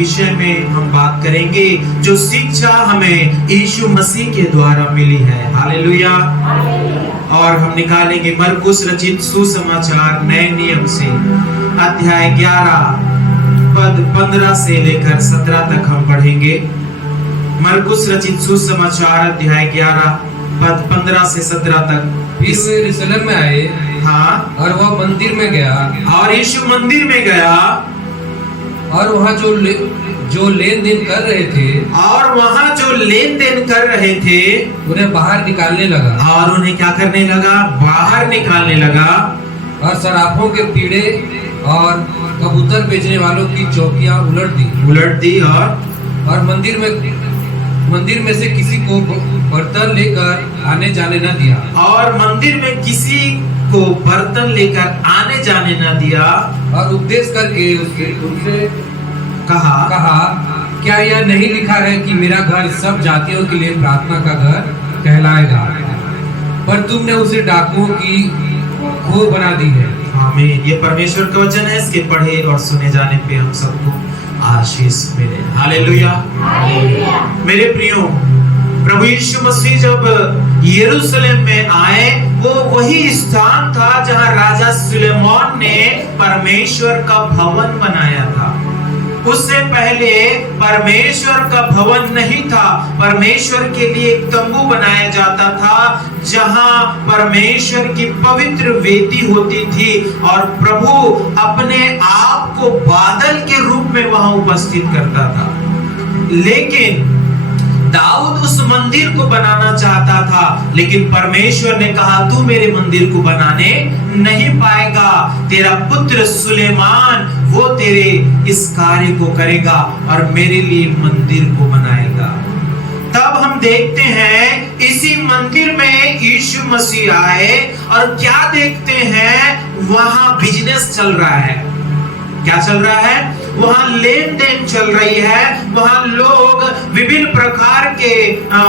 विषय में हम बात करेंगे, जो शिक्षा हमें यीशु मसीह के द्वारा मिली है। हालेलुया। और हम निकालेंगे मरकुस रचित सुसमाचार नए नियम से अध्याय 11 पद 15 से लेकर 17 तक हम पढ़ेंगे। मरकुस रचित सुसमाचार अध्याय 11 पद 15 से 17 तक। फिर वे यरूशलेम में आए, हाँ, और वह मंदिर में गया, और यीशु मंदिर में गया, और वहाँ जो लेन देन कर रहे थे, और वहाँ जो लेन देन कर रहे थे उन्हें बाहर निकालने लगा, और उन्हें क्या करने लगा? बाहर निकालने लगा। और सराफों के पीड़े और कबूतर बेचने वालों की चौकियां उलट दी, और मंदिर में से किसी को बर्तन लेकर आने जाने न दिया, और मंदिर में किसी को बर्तन लेकर आने जाने न दिया। और उपदेश करके उनसे कहा, क्या यह नहीं लिखा है कि मेरा घर सब जातियों के लिए प्रार्थना का घर कहलाएगा, पर तुमने उसे डाकुओं की खो बना दी है। आमीन। ये परमेश्वर का वचन है, इसके पढ़े और सुने जाने पे हम सबको आशीष मिले। हालेलुया। मेरे प्रियो, प्रभु यीशु मसीह जब यरूशलेम में आए, वो वही स्थान था जहां राजा सुलेमान ने परमेश्वर का भवन बनाया था। उससे पहले परमेश्वर का भवन नहीं था। परमेश्वर के लिए एक तंबू बनाया जाता था जहां परमेश्वर की पवित्र वेदी होती थी, और प्रभु अपने आप को बादल के रूप में वहां उपस्थित करता था। लेकिन दाऊद उस मंदिर को बनाना चाहता था, लेकिन परमेश्वर ने कहा, तू मेरे मंदिर को बनाने नहीं पाएगा, तेरा पुत्र सुलेमान वो तेरे इस कार्य को करेगा और मेरे लिए मंदिर को बनाएगा। तब हम देखते हैं इसी मंदिर में यीशु मसीह आए, और क्या देखते हैं? वहां बिजनेस चल रहा है। क्या चल रहा है? वहां लेन देन चल रही है। वहां लोग विभिन्न प्रकार के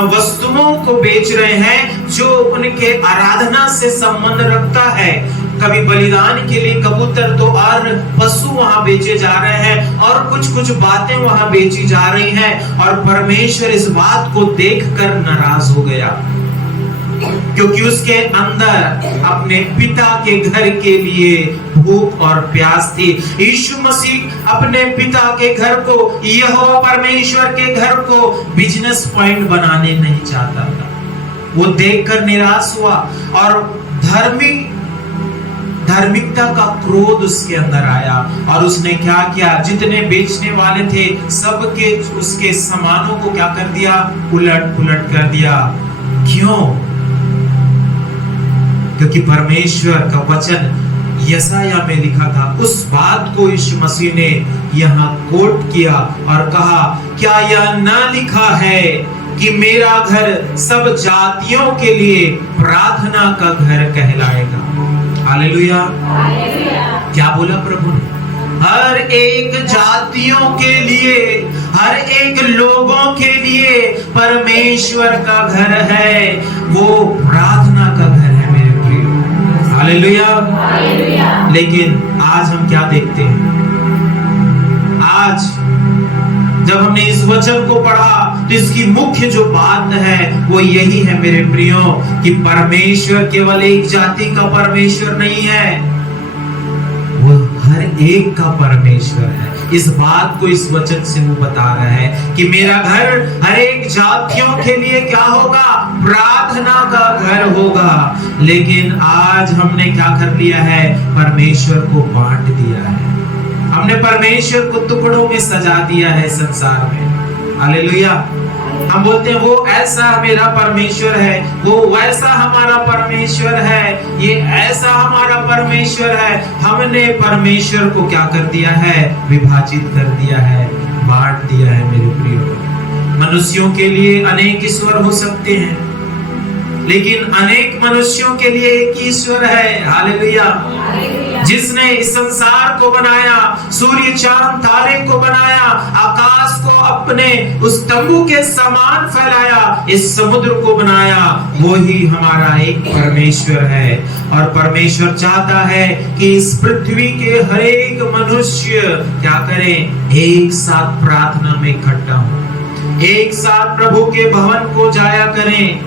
वस्तुओं को बेच रहे हैं जो उनके आराधना से संबंध रखता है। कभी बलिदान के लिए कबूतर तो और पशु वहां बेचे जा रहे हैं, और कुछ बातें वहां बेची जा रही हैं, और परमेश्वर इस बात को देखकर नाराज हो गया, क्योंकि उसके अंदर अपने पिता के घर के लिए भूख और प्यास थी। यीशु मसीह अपने पिता के घर को, यहोवा परमेश्वर के घर को बिजनेस पॉइंट बनाने नहीं चाहता था। वो देखकर निराश हुआ, और धार्मिकता का क्रोध उसके अंदर आया, और उसने क्या किया? जितने बेचने वाले थे सबके उसके सामानों को क्या कर दिया? उलट पुलट कर दिया। क्यों? क्योंकि परमेश्वर का वचन यशायाह में लिखा था, उस बात को यीशु मसीह ने यहाँ कोट किया और कहा, क्या यह ना लिखा है कि मेरा घर सब जातियों के लिए प्रार्थना का घर कहलाएगा? हालेलुया। क्या बोला प्रभु ने? हर एक जातियों के लिए, हर एक लोगों के लिए परमेश्वर का घर है, वो प्रार्थना का घर है मेरे प्रियो। हालेलुया। लेकिन आज हम क्या देखते हैं? आज जब हमने इस वचन को पढ़ा तो इसकी मुख्य जो बात है वो यही है मेरे प्रियो, कि परमेश्वर केवल एक जाति का परमेश्वर नहीं है, वो हर एक का परमेश्वर है। इस बात को इस वचन से वो बता रहा है कि मेरा घर हर एक जातियों के लिए क्या होगा? प्रार्थना का घर होगा। लेकिन आज हमने क्या कर लिया है? परमेश्वर को बांट दिया है। हमने परमेश्वर को टुकड़ों में सजा दिया है संसार में। हालेलुया। हम बोलते हैं वो ऐसा मेरा परमेश्वर है, वो वैसा हमारा परमेश्वर है, ये ऐसा हमारा परमेश्वर है। हमने परमेश्वर को क्या कर दिया है? विभाजित कर दिया है, बांट दिया है मेरे प्रियो। मनुष्यों के लिए अनेक ईश्वर हो सकते हैं, लेकिन अनेक मनुष्यों के लिए एक ईश्वर है। हालेलुया। जिसने इस संसार को बनाया, सूर्य चांद तारे को बनाया, आकाश को अपने उस तंबू के समान फैलाया, इस समुद्र को बनाया, वो ही हमारा एक परमेश्वर है। और परमेश्वर चाहता है कि इस पृथ्वी के हर एक मनुष्य क्या करें, एक साथ प्रार्थना में इकट्ठा हो, एक साथ प्रभु के भवन को जाया करें।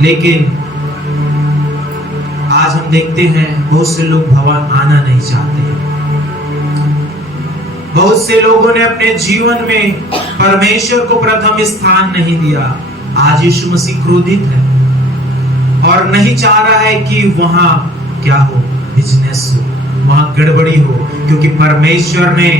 लेकिन आज हम देखते हैं बहुत से लोग भवन आना नहीं चाहते हैं। बहुत से लोगों ने अपने जीवन में परमेश्वर को प्रथम स्थान नहीं दिया। आज यीशु मसीह क्रोधित है और नहीं चाह रहा है कि वहां क्या हो, बिजनेस हो, वहां गड़बड़ी हो, क्योंकि परमेश्वर ने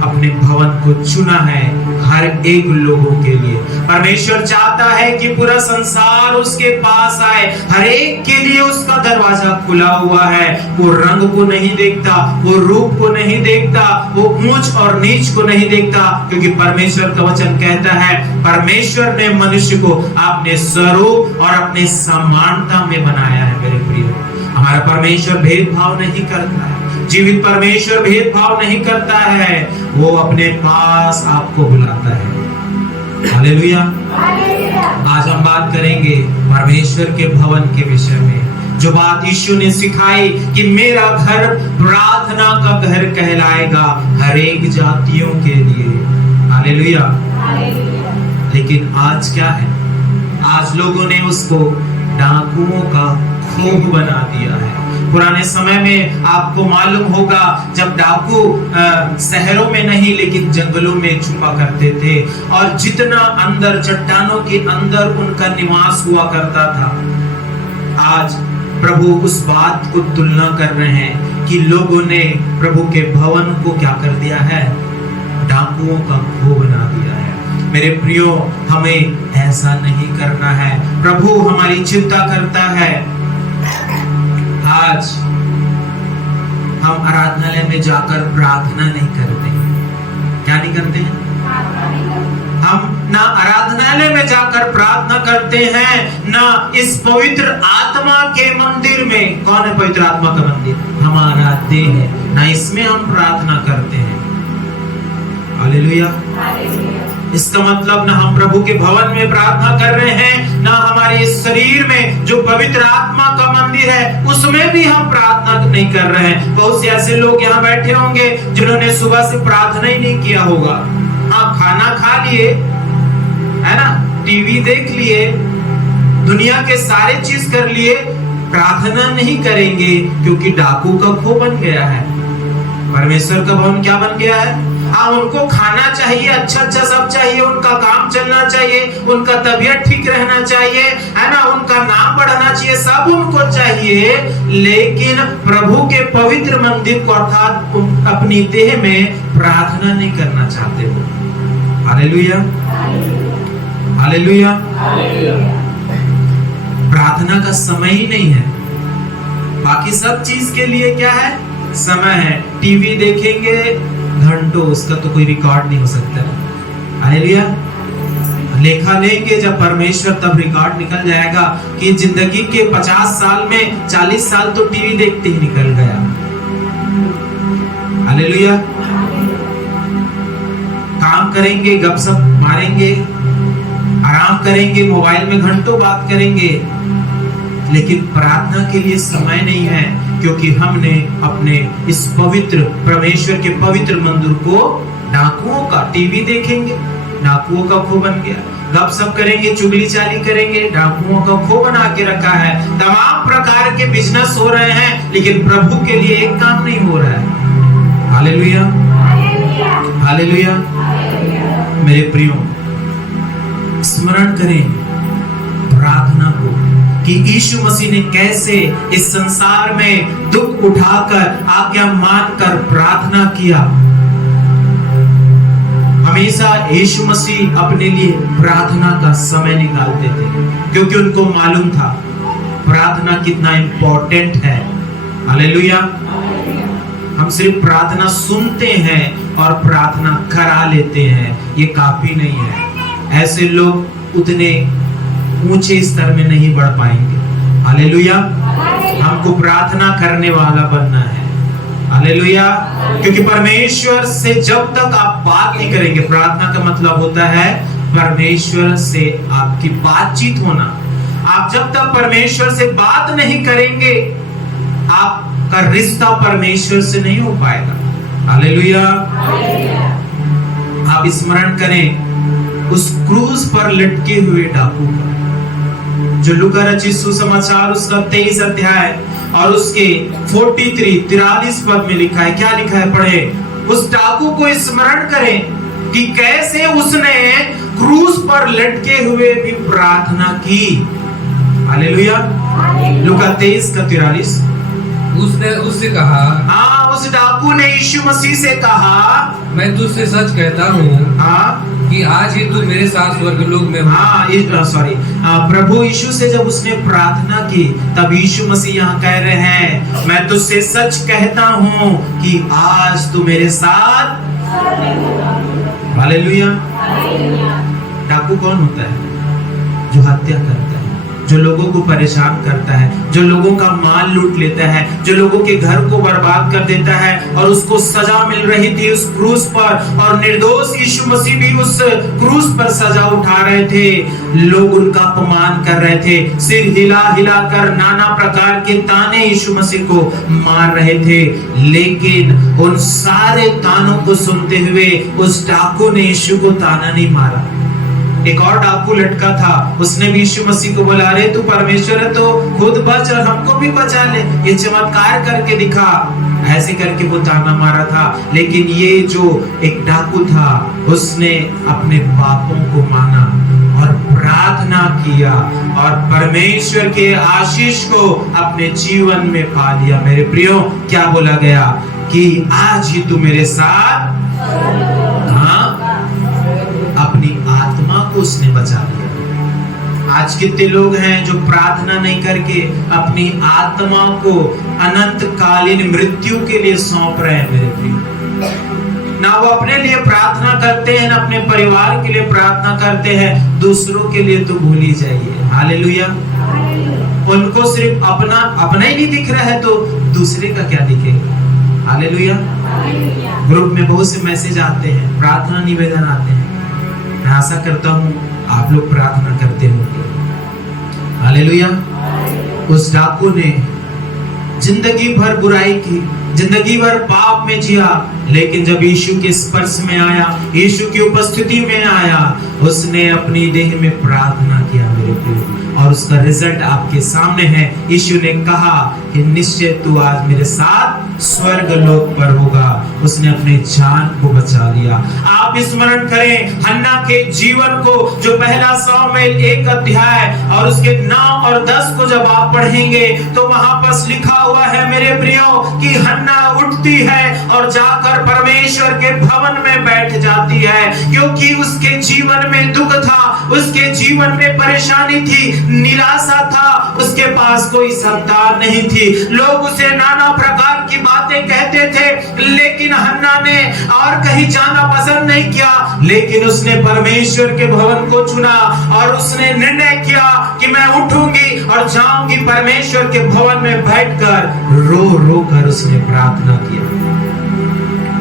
अपने भवन को चुना है हर एक लोगों के लिए। परमेश्वर चाहता है कि पूरा संसार उसके पास आए, हर एक के लिए उसका दरवाजा खुला हुआ है। वो रंग को नहीं देखता, वो रूप को नहीं देखता, वो ऊंच और नीच को नहीं देखता, क्योंकि परमेश्वर का वचन कहता है परमेश्वर ने मनुष्य को अपने स्वरूप और अपने समानता में बनाया है। मेरे प्रिय, हमारा परमेश्वर भेदभाव नहीं करता है। जीवित परमेश्वर भेदभाव नहीं करता है, वो अपने पास आपको बुलाता है। हालेलुया। आज हम बात करेंगे परमेश्वर के भवन के विषय में। जो बात यीशु ने सिखाई कि मेरा घर प्रार्थना का घर कहलाएगा हर एक जातियों के लिए। हालेलुया। लेकिन आज क्या है, आज लोगों ने उसको डाकुओं का खोह बना दिया है। पुराने समय में आपको मालूम होगा, जब डाकू शहरों में नहीं लेकिन जंगलों में छुपा करते थे, और जितना अंदर चट्टानों के अंदर उनका निवास हुआ करता था। आज प्रभु उस बात को तुलना कर रहे हैं कि लोगों ने प्रभु के भवन को क्या कर दिया है, डाकुओं का खो बना दिया है। मेरे प्रियो, हमें ऐसा नहीं करना है। प्रभु हमारी चिंता करता है। आज हम आराधनालय में जाकर प्रार्थना नहीं करते। क्या नहीं करते हैं? हम ना आराधनालय में जाकर प्रार्थना करते हैं, ना इस पवित्र आत्मा के मंदिर में। कौन है पवित्र आत्मा का मंदिर? हमारा देह है, ना इसमें हम प्रार्थना करते हैं। हालेलुया। इसका मतलब ना हम प्रभु के भवन में प्रार्थना कर रहे हैं, ना हमारे शरीर में जो पवित्र आत्मा का मंदिर है उसमें भी हम प्रार्थना नहीं कर रहे हैं। बहुत से ऐसे लोग यहाँ बैठे होंगे जिन्होंने सुबह से प्रार्थना ही नहीं किया होगा। हाँ, खाना खा लिए, है ना, टीवी देख लिए, दुनिया के सारे चीज कर लिए, प्रार्थना नहीं करेंगे क्योंकि डाकू का खो बन गया है। परमेश्वर का भवन क्या बन गया है? हाँ, उनको खाना चाहिए, अच्छा अच्छा सब चाहिए, उनका काम चलना चाहिए, उनका तबीयत ठीक रहना चाहिए, है ना, उनका नाम बढ़ना चाहिए, सब उनको चाहिए। लेकिन प्रभु के पवित्र मंदिर को अर्थात अपनी देह में प्रार्थना नहीं करना चाहते हो। Hallelujah, hallelujah. प्रार्थना का समय ही नहीं है। बाकी सब चीज के लिए क्या है? समय है। टीवी देखेंगे घंटों, उसका तो कोई रिकॉर्ड नहीं हो सकता। हालेलुया। लेखा लेंगे जब परमेश्वर, तब रिकॉर्ड निकल जाएगा कि जिंदगी के 50 साल में 40 साल तो टीवी देखते ही निकल गया। हालेलुया। काम करेंगे, गपशप मारेंगे, आराम करेंगे, मोबाइल में घंटों बात करेंगे, लेकिन प्रार्थना के लिए समय नहीं है, क्योंकि हमने अपने इस पवित्र परमेश्वर के पवित्र मंदिर को डाकुओं का, टीवी देखेंगे, डाकुओं का खो बन गया। गपशप करेंगे, चुगली चाली करेंगे, डाकुओं का खो बना के रखा है। तमाम प्रकार के बिजनेस हो रहे हैं, लेकिन प्रभु के लिए एक काम नहीं हो रहा है। Hallelujah, hallelujah. मेरे प्रियो, स्मरण करें प्रार्थना को कि यीशु मसीह ने कैसे इस संसार में दुख उठाकर, आज्ञा मानकर प्रार्थना किया। हमेशा यीशु मसीह अपने लिए प्रार्थना का समय निकालते थे, क्योंकि उनको मालूम था प्रार्थना कितना इंपॉर्टेंट है। हालेलुया। हम सिर्फ प्रार्थना सुनते हैं और प्रार्थना करा लेते हैं, ये काफी नहीं है। ऐसे लोग उतने ऊंचे स्तर में नहीं बढ़ पाएंगे। हालेलुया। हमको प्रार्थना करने वाला बनना है। हालेलुया। क्योंकि परमेश्वर से जब तक आप बात नहीं करेंगे, प्रार्थना का मतलब होता है परमेश्वर से आपकी बातचीत होना। आप जब तक परमेश्वर से बात नहीं करेंगे, आपका रिश्ता परमेश्वर से नहीं हो पाएगा। हालेलुया। आप स्मरण करें उस क्रूज पर लटके हुए डाकू का, जो लूका रचित सुसमाचार उसका 23 अध्याय और उसके 43 पद में लिखा है। क्या लिखा है, पढ़े। उस डाकू को स्मरण करें कि कैसे उसने क्रूज पर लटके हुए भी प्रार्थना की। हालेलुया। लूका 23:43। उसने उससे कहा, हाँ, उस डाकू ने यीशु मसीह से कहा, मैं तुझसे सच कहता हूँ हाँ, कि आज ही तू मेरे साथ स्वर्गलोक में प्रभु यीशु से जब उसने प्रार्थना की, तब यीशु मसीह यहाँ कह रहे हैं, मैं तुझसे सच कहता हूँ कि आज तू मेरे साथ। हालेलुया। डाकू कौन होता है? जो हत्या करता है, जो लोगों को परेशान करता है, जो लोगों का माल लूट लेता है, जो लोगों के घर को बर्बाद कर देता है। और उसको सजा मिल रही थी उस क्रूस पर, और निर्दोष यीशु मसीह भी उस क्रूस पर सजा उठा रहे थे। लोग उनका अपमान कर रहे थे, सिर हिला हिला कर नाना प्रकार के ताने यीशु मसीह को मार रहे थे। लेकिन उन सारे तानों को सुनते हुए उस डाकू ने यीशु को ताना नहीं मारा। एक और डाकू लटका था, उसने भी यीशु मसीह को बोला, अरे तू परमेश्वर है तो खुद बच और हमको भी बचा ले, ये चमत्कार करके दिखा। ऐसे करके वो ताना मारा था। लेकिन ये जो एक डाकू था, उसने अपने पापों को माना और प्रार्थना किया और परमेश्वर के आशीष को अपने जीवन में पा लिया। मेरे प्रियो, क्या बोला गया कि आज ही तू मेरे साथ, हाँ, अपनी आत्मा को उसने बचा लिया। आज कितने लोग हैं जो प्रार्थना नहीं करके अपनी आत्मा को अनंत कालीन मृत्यु के लिए सौंप रहे हैं। मेरे प्रिय, ना वो अपने लिए प्रार्थना करते हैं, ना अपने परिवार के लिए प्रार्थना करते हैं, दूसरों के लिए तो भूल ही जाइए। हालेलुया। उनको सिर्फ अपना ही नहीं दिख रहा है तो दूसरे का क्या दिखेगा। हालेलुया। ग्रुप में बहुत से मैसेज आते हैं, प्रार्थना निवेदन आते हैं। मैं आशा करता हूँ आप लोग प्रार्थना करते होंगे। हालेलुया। उस डाकू ने जिंदगी भर बुराई की, जिंदगी भर पाप में जिया, लेकिन जब यीशु के स्पर्श में आया, यीशु की उपस्थिति में आया, उसने अपनी देह में प्रार्थना किया। मेरे प्रिय, और उसका रिजल्ट आपके सामने है। यीशु ने कहा कि निश्चय तू आज मेरे साथ स्वर्ग लोक पर होगा। उसने अपने जान को बचा लिया। आप स्मरण करें हन्ना के जीवन को, जो पहला शामूएल 1 अध्याय और उसके 9 और 10 को जब आप पढ़ेंगे तो वहां पर लिखा हुआ है मेरे प्रियो कि हन्ना उठती है और जाकर परमेश्वर के भवन में बैठ जाती है, क्योंकि उसके जीवन में दुख था, उसके जीवन में परेशानी थी, निराशा था, उसके पास कोई संतान नहीं थी। लोग उसे नाना प्रकार की बातें कहते थे, लेकिन हन्ना ने और कहीं जाना पसंद नहीं किया। लेकिन उसने परमेश्वर के भवन को चुना और उसने निर्णय किया कि मैं उठूंगी और जाऊंगी परमेश्वर के भवन में बैठकर रो रो कर उसने प्रार्थना किया।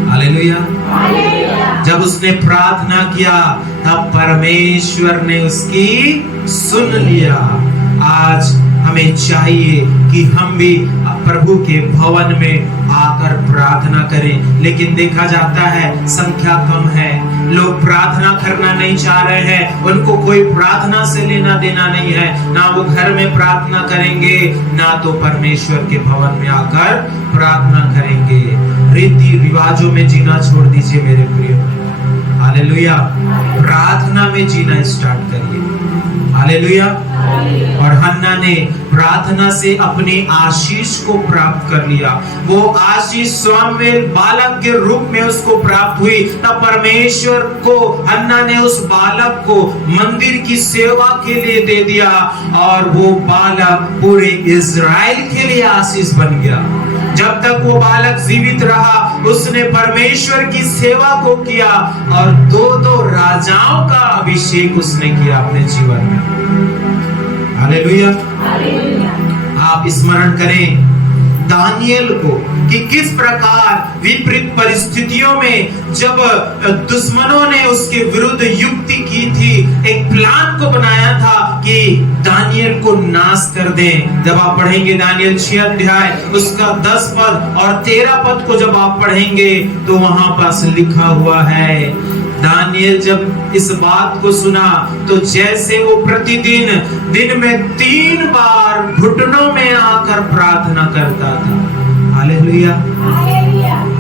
हालेलुया। जब उसने प्रार्थना किया तब परमेश्वर ने उसकी सुन लिया। आज हमें चाहिए कि हम भी प्रभु के भवन में आकर प्रार्थना करें, लेकिन देखा जाता है संख्या कम है, लोग प्रार्थना करना नहीं चाह रहे हैं, उनको कोई प्रार्थना से लेना देना नहीं है, ना वो घर में प्रार्थना करेंगे ना तो परमेश्वर के भवन में आकर प्रार्थना करेंगे। रीति रिवाजों में जीना छोड़ दीजिए मेरे प्रिय। हालेलुया। प्रार्थना में जीना स्टार्ट करिए। हालेलुया। और हन्ना ने प्रार्थना से अपने आशीष को प्राप्त कर लिया। वो आशीष शामूएल बालक के रूप में उसको प्राप्त हुई। तब परमेश्वर को हन्ना ने उस बालक को मंदिर की सेवा के लिए दे दिया और वो बालक पूरे इज़राइल के लिए आशीष बन गया। जब तक वो बालक जीवित रहा उसने परमेश्वर की सेवा को किया और 2 राजाओं का अभिषेक उसने किया अपने जीवन में। हालेलुया। आप स्मरण करें दानियल को कि किस प्रकार विपरीत परिस्थितियों में जब दुश्मनों ने उसके विरुद्ध युक्ति की थी, एक प्लान को बनाया था कि दानियल को नाश कर दें। जब आप पढ़ेंगे दानियल 6 अध्याय उसका 10 पद और 13 पद को जब आप पढ़ेंगे तो वहां पास लिखा हुआ है, दानियल जब इस बात को सुना तो जैसे वो प्रतिदिन दिन में 3 बार घुटनों में आकर प्रार्थना करता था। हालेलुया।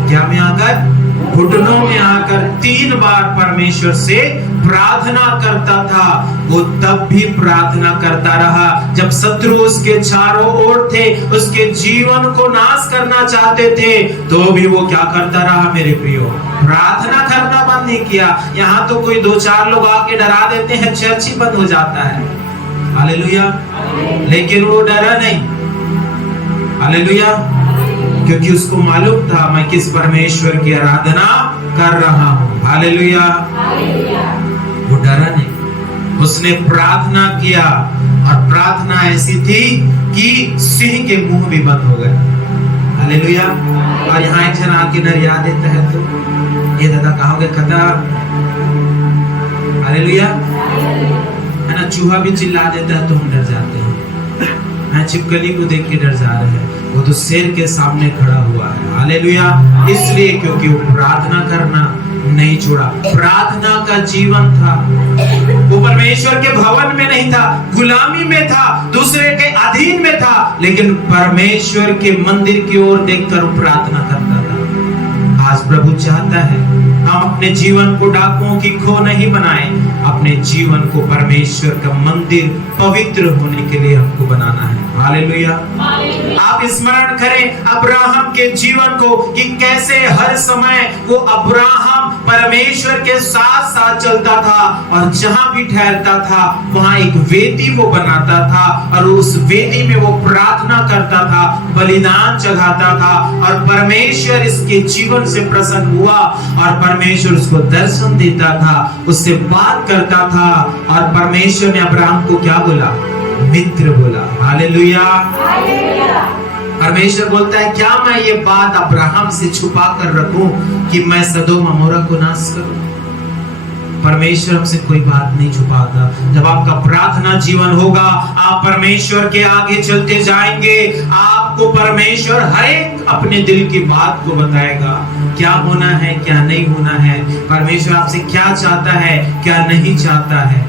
क्या में आकर? घुटनों में आकर 3 बार परमेश्वर से प्रार्थना करता था। वो तब भी प्रार्थना करता रहा जब शत्रु उसके चारों ओर थे, उसके जीवन को नाश करना चाहते थे, तो भी वो क्या करता रहा मेरे प्रियो? प्रार्थना करना बंद नहीं किया। यहाँ तो कोई 2-4 लोग आके डरा देते हैं, चर्च ही बंद हो जाता है। हालेलुया। लेकिन वो डरा नहीं। हालेलुया। क्योंकि उसको मालूम था मैं किस परमेश्वर की आराधना कर रहा हूँ। हालेलुया। वो डरा नहीं, उसने प्रार्थना किया और प्रार्थना ऐसी थी कि सिंह के मुंह भी बंद हो गए। हालेलुया। और यहाँ एक जन आके नरिया देता है तो ये दादा कहोगे खता। हालेलुया। है ना, चूहा भी चिल्ला देता है तो हम डर जाते हैं। छिपकली को देख के डर जा रहे हैं, वो तो शेर के सामने खड़ा हुआ है। हालेलुया। इसलिए क्योंकि वो प्रार्थना करना नहीं छोड़ा। प्रार्थना का जीवन था। वो परमेश्वर के भवन में नहीं था, गुलामी में था, दूसरे के अधीन में था, लेकिन परमेश्वर के मंदिर की ओर देखकर प्रार्थना करता था। आज प्रभु चाहता है हम अपने जीवन को डाकुओं की खो नहीं बनाएं, अपने जीवन को परमेश्वर का मंदिर पवित्र होने के लिए हमको बनाना है। हालेलुया। आप स्मरण करें अब्राहम के जीवन को कि कैसे हर समय वो अब्राहम परमेश्वर के साथ साथ चलता था और जहां भी ठहरता था वहां एक वेदी वो बनाता था और उस वेदी में वो प्रार्थना करता था, बलिदान चढ़ाता था और परमेश्वर इसके जीवन से प्रसन्न हुआ और परमेश्वर उसको दर्शन देता था, उससे बात करता था और परमेश्वर ने अब्राहम को क्या बोला? मित्र बोला। हालेलुया। परमेश्वर बोलता है क्या मैं ये बात अब्राहम से छुपा कर रखूं कि मैं सदोम अमोरा को नाश करूं? परमेश्वर हमसे कोई बात नहीं छुपाता। जब आपका प्रार्थना जीवन होगा, आप परमेश्वर के आगे चलते जाएंगे, आपको परमेश्वर हर एक अपने दिल की बात को बताएगा, क्या होना है क्या नहीं होना है, परमेश्वर आपसे क्या चाहता है क्या नहीं चाहता है।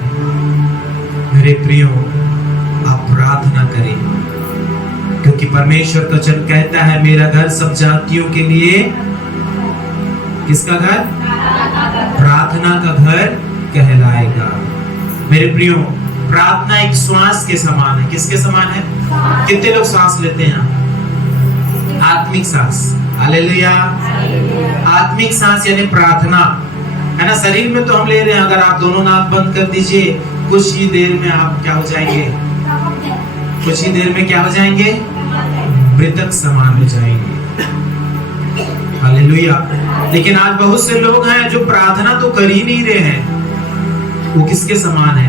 मेरे प्रियो, आप प्रार्थना करें क्योंकि परमेश्वर का वचन कहता है मेरा घर सब जातियों के लिए किसका घर? प्रार्थना का घर कहलाएगा। मेरे प्रियो, प्रार्थना एक श्वास के समान है। किसके समान है? कितने लोग सांस लेते हैं? आत्मिक सांस। हालेलुया। आत्मिक सांस यानी प्रार्थना है ना। शरीर में तो हम ले रहे हैं, अगर आप दोनों नाक बंद कर दीजिए कुछ ही देर में आप क्या हो जाएंगे? कुछ ही देर में क्या हो जाएंगे? मृतक समान हो जाएंगे। हालेलुया। लेकिन आज बहुत से लोग हैं जो प्रार्थना तो कर ही नहीं रहे हैं। वो किसके समान है?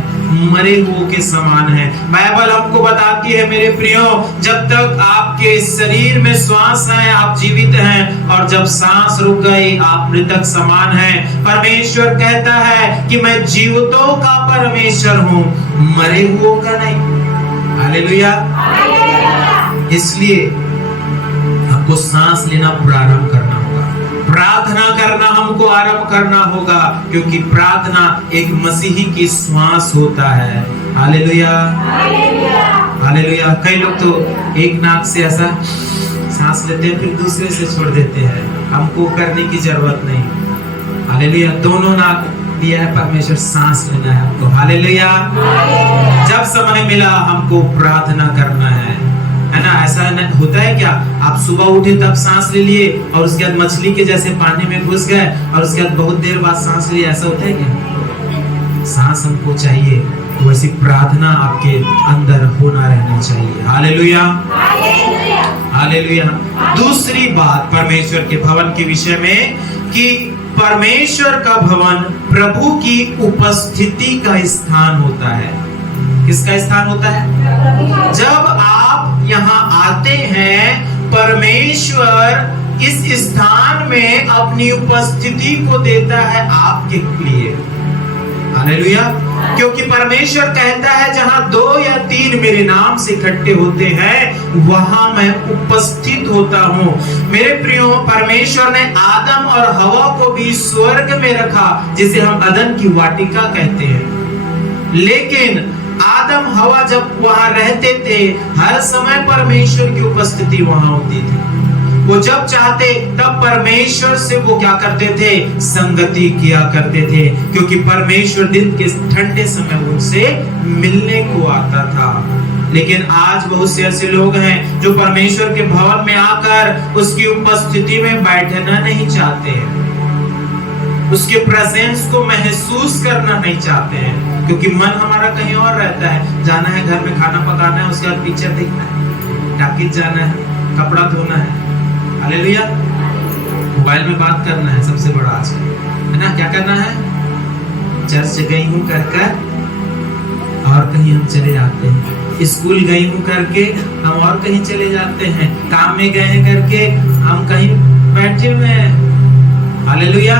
मरे हुओं के समान है। बाइबल हमको बताती है मेरे प्रियो, जब तक आपके शरीर में श्वास है आप जीवित हैं और जब सांस रुक गई आप मृतक समान हैं। परमेश्वर कहता है कि मैं जीवितों का परमेश्वर हूँ, मरे हुओं का नहीं। हालेलुया। इसलिए हमको सांस लेना प्रारंभ करना होगा, प्रार्थना करना हमको आरंभ करना होगा, क्योंकि प्रार्थना एक मसीही की श्वास होता है। हालेलुया। हालेलुया। कई लोग तो एक नाक से ऐसा सांस लेते हैं फिर दूसरे से छोड़ देते हैं। हमको करने की जरूरत नहीं। हालेलुया। दोनों नाक दिया है परमेश्वर, सांस लेना है हमको। हालेलुया। जब समय मिला हमको प्रार्थना करना है ना। ऐसा होता है क्या? आप सुबह उठे तब सांस ले लिए और उसके बाद मछली के जैसे पानी में घुस गए और उसके बाद बहुत देर बाद सांस लिए, ऐसा होता है क्या? सांस हमको चाहिए, तो वैसी प्रार्थना आपके अंदर होना रहना चाहिए। हालेलुया। हालेलुया। दूसरी बात परमेश्वर के भवन के विषय में कि परमेश्वर का भवन प्रभु की उपस्थिति का स्थान होता है। किसका स्थान होता है? जब आप यहाँ आते हैं, परमेश्वर इस स्थान में अपनी उपस्थिति को देता है आपके लिए। हालेलुया। क्योंकि परमेश्वर कहता है जहां 2 या 3 मेरे नाम से इकट्ठे होते हैं वहां मैं उपस्थित होता हूं। मेरे प्रियो, परमेश्वर ने आदम और हवा को भी स्वर्ग में रखा, जिसे हम अदन की वाटिका कहते हैं। लेकिन आदम हवा जब वहां रहते थे, हर समय परमेश्वर की उपस्थिति वहां होती थी। वो जब चाहते तब परमेश्वर से वो क्या करते थे? संगति किया करते थे, क्योंकि परमेश्वर दिन के ठंडे समय उनसे मिलने को आता था। लेकिन आज बहुत से ऐसे लोग हैं जो परमेश्वर के भवन में आकर उसकी उपस्थिति में बैठना नहीं चाहते हैं, उसके प्रेजेंस को महसूस करना नहीं चाहते हैं, क्योंकि मन हमारा कहीं और रहता है। जाना है घर में खाना पकाना है, उसके बाद पिक्चर देखना है, टाकिज जाना है, कपड़ा धोना है, हालेलुया, मोबाइल में बात करना है, सबसे बड़ा आज है ना। क्या करना है? चर्च गई हूँ कर और कहीं हम चले जाते हैं, स्कूल गई हूँ करके हम और कहीं चले जाते हैं, काम में गए हैं करके हम कहीं बैठे हुए हैं, हालेलुया।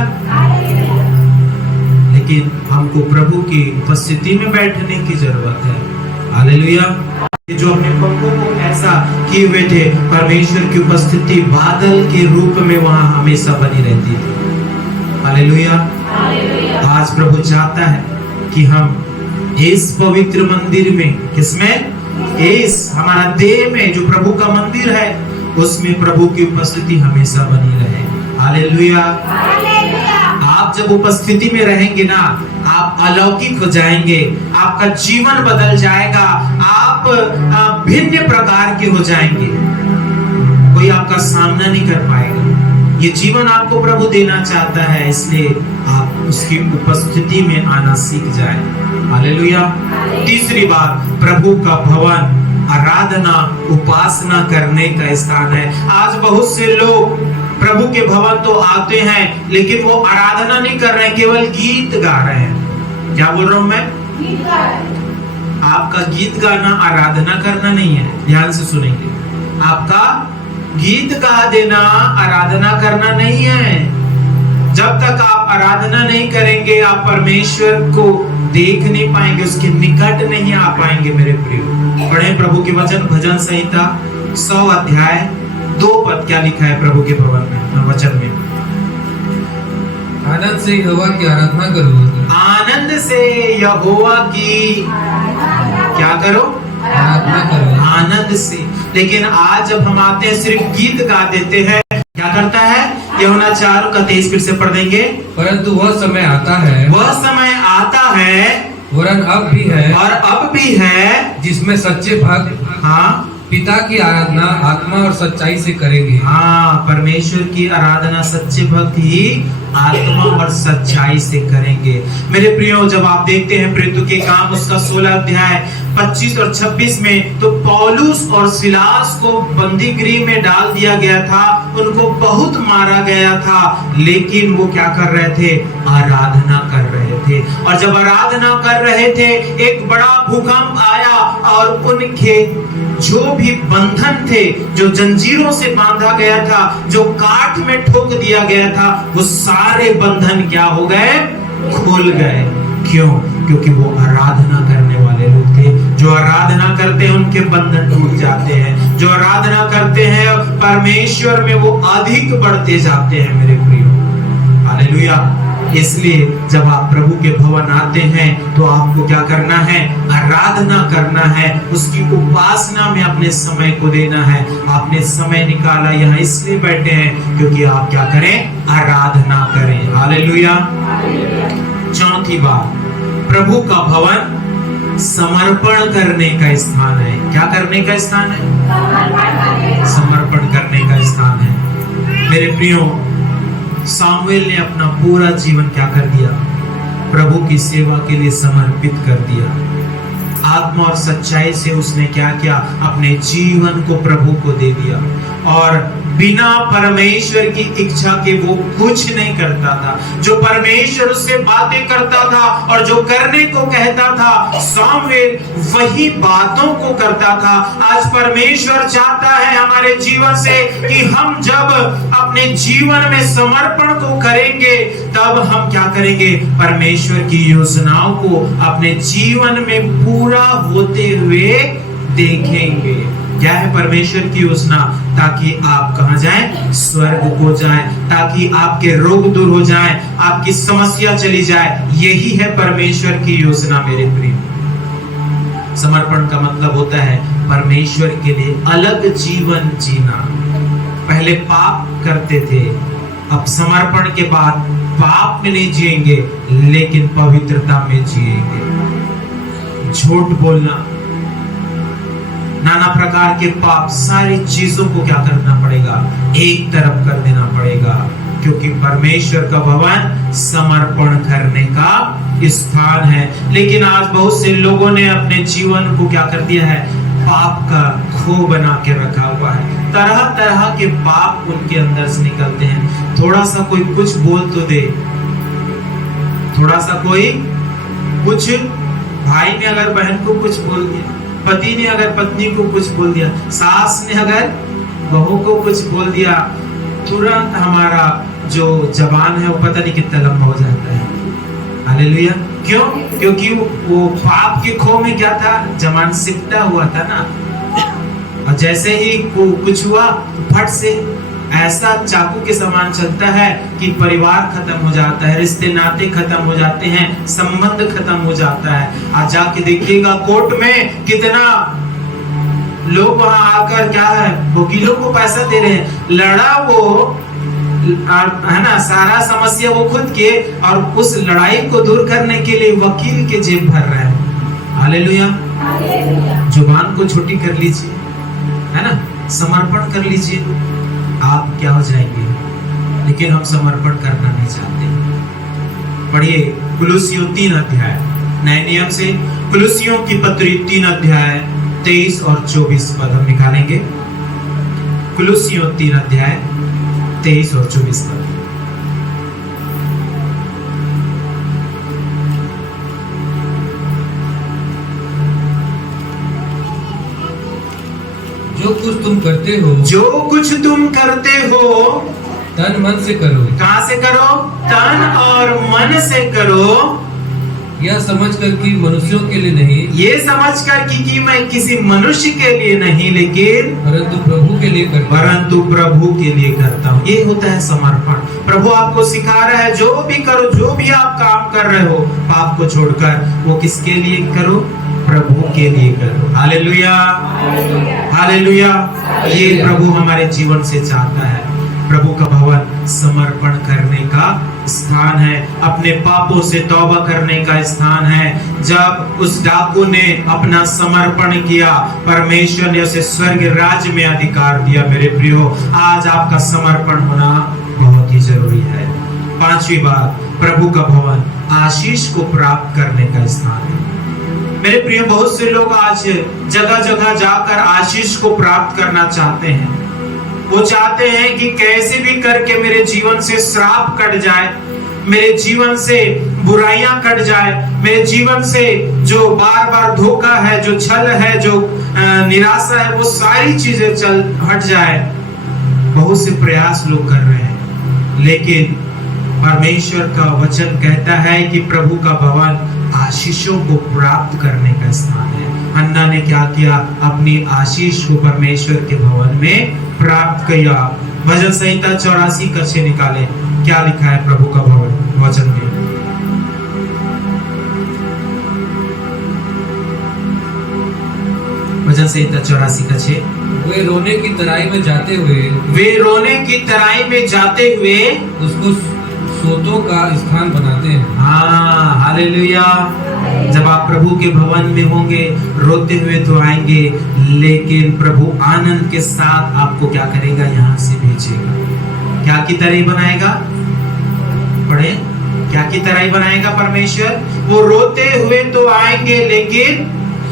लेकिन हमको प्रभु की उपस्थिति में बैठने की जरूरत है, हालेलुया। जो अपने पंखों को ऐसा किए हुए थे, परमेश्वर की उपस्थिति बादल के रूप में वहां हमेशा बनी रहती थी, हालेलुया। आज प्रभु चाहता है कि हम इस पवित्र मंदिर में, किसमें? इस हमारा देह में जो प्रभु का मंदिर है, उसमें प्रभु की उपस्थिति हमेशा बनी रहे, हालेलुया। आप जब उपस्थिति में रहेंगे ना, आप अलौकिक हो जाएंगे, आपका जीवन बदल जाएगा, आप भिन्न प्रकार के हो जाएंगे, कोई आपका सामना नहीं कर पाएगा। ये जीवन आपको प्रभु देना चाहता है, इसलिए आप उसकी उपस्थिति में आना सीख जाएं, हालेलुया। तीसरी बात, प्रभु का भवन आराधना उपासना करने का स्थान है। आज बहुत से लोग प्रभु के भवन तो आते हैं, लेकिन वो आराधना नहीं कर रहे हैं, केवल गीत गा रहे हैं। क्या बोल रहा हूं मैं? गीत गा रहे हैं। आपका गीत गाना आराधना करना नहीं है, ध्यान से सुनेंगे। आपका गीत गा देना आराधना करना नहीं है। जब तक आप आराधना नहीं करेंगे, आप परमेश्वर को देख नहीं पाएंगे, उसके निकट नहीं आ पाएंगे। मेरे प्रियो, पढ़े प्रभु के वचन, भजन संहिता 100 अध्याय 2 पद। क्या लिखा है प्रभु के भवन में, वचन में? आनंद से यहोवा की आराधना करो। आनंद से यहोवा की क्या करो? आराधना करो। आनंद से। लेकिन आज जब हम आते हैं सिर्फ गीत गा देते हैं, क्या करता है? यूहन्ना 4:23 फिर से पढ़ देंगे। परंतु वह समय आता है, वह समय आता है, वरन अब भी है, और अब भी है, जिसमें सच्चे भक्त हाँ पिता की आराधना आत्मा और सच्चाई से करेंगे। हाँ, परमेश्वर की आराधना सच्चे भक्त ही आत्मा और सच्चाई से करेंगे। मेरे प्रियो, जब आप देखते हैं प्रेरितों के काम उसका 16 अध्याय 25 और 26 में, तो पौलुस और सिलास को बंदी गृह में डाल दिया गया था, उनको बहुत मारा गया था, लेकिन वो क्या कर रहे थे? आराधना कर रहे थे। और जब आराधना कर रहे थे, एक बड़ा भूकंप आया और उनके जो भी बंधन थे, जो जंजीरों से बांधा गया था, जो काठ में ठोक दिया गया था, वो सारे बंधन क्या हो गए? खुल गए। क्यों? क्योंकि वो आराधना करने वाले लोग थे। जो आराधना करते हैं उनके बंधन टूट जाते हैं। जो आराधना करते हैं परमेश्वर में, वो अधिक बढ़ते जाते हैं। मेरे प्रियो, हालेलुया। इसलिए जब आप प्रभु के भवन आते हैं तो आपको क्या करना है? आराधना करना है, उसकी उपासना में अपने समय को देना है। आपने समय निकाला, यहाँ इसलिए बैठे हैं क्योंकि आप क्या करें? आराधना करें, हालेलुया। चौथी बात, प्रभु का भवन समर्पण करने का स्थान है। क्या करने का स्थान है? समर्पण करने का स्थान है। मेरे प्रियो, सामुएल ने अपना पूरा जीवन क्या कर दिया? प्रभु की सेवा के लिए समर्पित कर दिया। आत्मा और सच्चाई से उसने क्या किया, अपने जीवन को प्रभु को दे दिया और बिना परमेश्वर की इच्छा के वो कुछ नहीं करता था। जो परमेश्वर उससे बातें करता था और जो करने को कहता था सामुएल वही बातों को करता था। आज परमेश्वर चाहता है हमारे जीवन से कि हम जब अपने जीवन में समर्पण को करेंगे तब हम क्या करेंगे, परमेश्वर की योजनाओं को अपने जीवन में पूरा होते हुए देखेंगे। क्या है परमेश्वर की योजना? ताकि आप कहां जाएं, स्वर्ग को जाएं, ताकि आपके रोग दूर हो जाएं, आपकी समस्या चली जाए। यही है परमेश्वर की योजना मेरे प्रिय। समर्पण का मतलब होता है परमेश्वर के लिए अलग जीवन जीना। पहले पाप करते थे, अब समर्पण के बाद पाप में नहीं जिएंगे लेकिन पवित्रता में जिएंगे। झूठ बोलना, नाना प्रकार के पाप, सारी चीजों को क्या करना पड़ेगा, एक तरफ कर देना पड़ेगा, क्योंकि परमेश्वर का भवन समर्पण करने का स्थान है। लेकिन आज बहुत से लोगों ने अपने जीवन को क्या कर दिया है, पाप का खो बना के रखा हुआ है। तरह तरह के पाप उनके अंदर से निकलते हैं। थोड़ा सा कोई कुछ बोल तो दे, थोड़ा सा कोई कुछ, भाई ने अगर बहन को कुछ बोल दिया, पति ने अगर पत्नी को कुछ बोल दिया, सास ने अगर बहू को कुछ बोल दिया, तुरंत हमारा जो जबान है वो पता नहीं कितना लंबा हो जाता है। हालेलुया। क्यों? क्योंकि वो पाप के खो में क्या था, जबान सिकता हुआ था ना, और जैसे ही कुछ हुआ फट से ऐसा चाकू के समान चलता है कि परिवार खत्म हो जाता है, रिश्ते नाते खत्म हो जाते हैं, संबंध खत्म हो जाता है। आज जाके देखिएगा कोर्ट में कितना लोग वहां आकर क्या है, वकीलों को पैसा दे रहे हैं, लड़ा वो है ना, सारा समस्या वो खुद के, और उस लड़ाई को दूर करने के लिए वकील के जेब भर रहे हैं। हालेलुया। जुबान को छोटी कर लीजिए, है ना, समर्पण कर लीजिए, आप क्या हो जाएंगे। लेकिन हम समर्पण करना नहीं चाहते। पढ़िए कुलुसियों 3 अध्याय, नए नियम से कुलुसियों की पत्री 3 अध्याय 23 और 24 पद हम निकालेंगे। कुलुसियों 3 अध्याय 23 और 24 पद। जो कुछ तुम करते हो, जो कुछ तुम करते हो तन मन से करो। कहां से करो? तन और मन से करो। यह समझकर कि मनुष्यों के लिए नहीं, ये समझकर कि मैं किसी मनुष्य के लिए नहीं लेकिन परंतु प्रभु के लिए करता हूँ। ये होता है समर्पण। प्रभु आपको सिखा रहा है जो भी करो, जो भी आप काम कर रहे हो, पाप को छोड़कर वो किसके लिए करो? प्रभु के लिए करो। Hallelujah, hallelujah. ये प्रभु हमारे जीवन से चाहता है। प्रभु का भवन समर्पण करने का स्थान है, अपने पापों से तौबा करने का स्थान है। जब उस डाकू ने अपना समर्पण किया, परमेश्वर ने उसे स्वर्ग राज्य में अधिकार दिया। मेरे प्रियो, आज आपका समर्पण होना बहुत ही जरूरी है। 5वीं बात, प्रभु का भवन आशीष को प्राप्त करने का स्थान है। मेरे प्रियो, बहुत से लोग आज जगह जगह जाकर आशीष को प्राप्त करना चाहते हैं। वो चाहते हैं कि कैसे भी करके मेरे जीवन से श्राप कट जाए, मेरे जीवन से बुराइयां कट जाए, मेरे जीवन से जो बार बार धोखा है, जो छल है, जो निराशा है, वो सारी चीजें चल हट जाए। बहुत से प्रयास लोग कर रहे हैं, लेकिन परमेश्वर का वचन कहता है कि प्रभु का भवन आशीषों को प्राप्त करने का स्थान है। हन्ना ने क्या किया? अपनी आशीष को परमेश्वर के भवन में प्राप्त किया। भजन संहिता 84 का 6 निकाले, क्या लिखा है प्रभु का भवन वचन में? भजन संहिता 84 का 6। वे रोने की तराई में जाते हुए उसको सोतों का स्थान बनाते हैं। हाँ, हालेलुया। जब आप प्रभु के भवन में होंगे, रोते हुए तो आएंगे, लेकिन प्रभु आनंद के साथ आपको क्या करेगा? यहाँ से भेजेगा। क्या की तरह बनाएगा? पढ़े, क्या की तरह बनाएगा परमेश्वर? वो रोते हुए तो आएंगे, लेकिन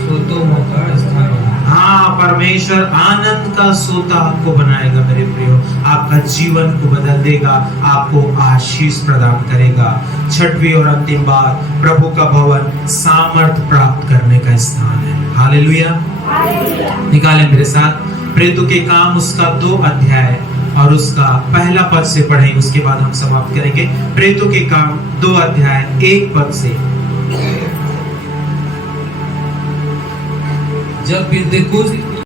सोतों का स्थान बना। हाँ, परमेश्वर आनंद का सोता आपको बनाएगा मेरे प्रियो, आपका जीवन को बदल देगा, आपको आशीष प्रदान करेगा। छठवीं और अंतिम बात, प्रभु का भवन सामर्थ प्राप्त करने का स्थान है। हालेलुया। निकाले मेरे साथ प्रेरितों के काम उसका 2 अध्याय और उसका पहला पद से पढ़ें, उसके बाद हम समाप्त करेंगे। प्रेरितों के काम 2 अध्याय 1 पद से। जब पिन्तेकुस्त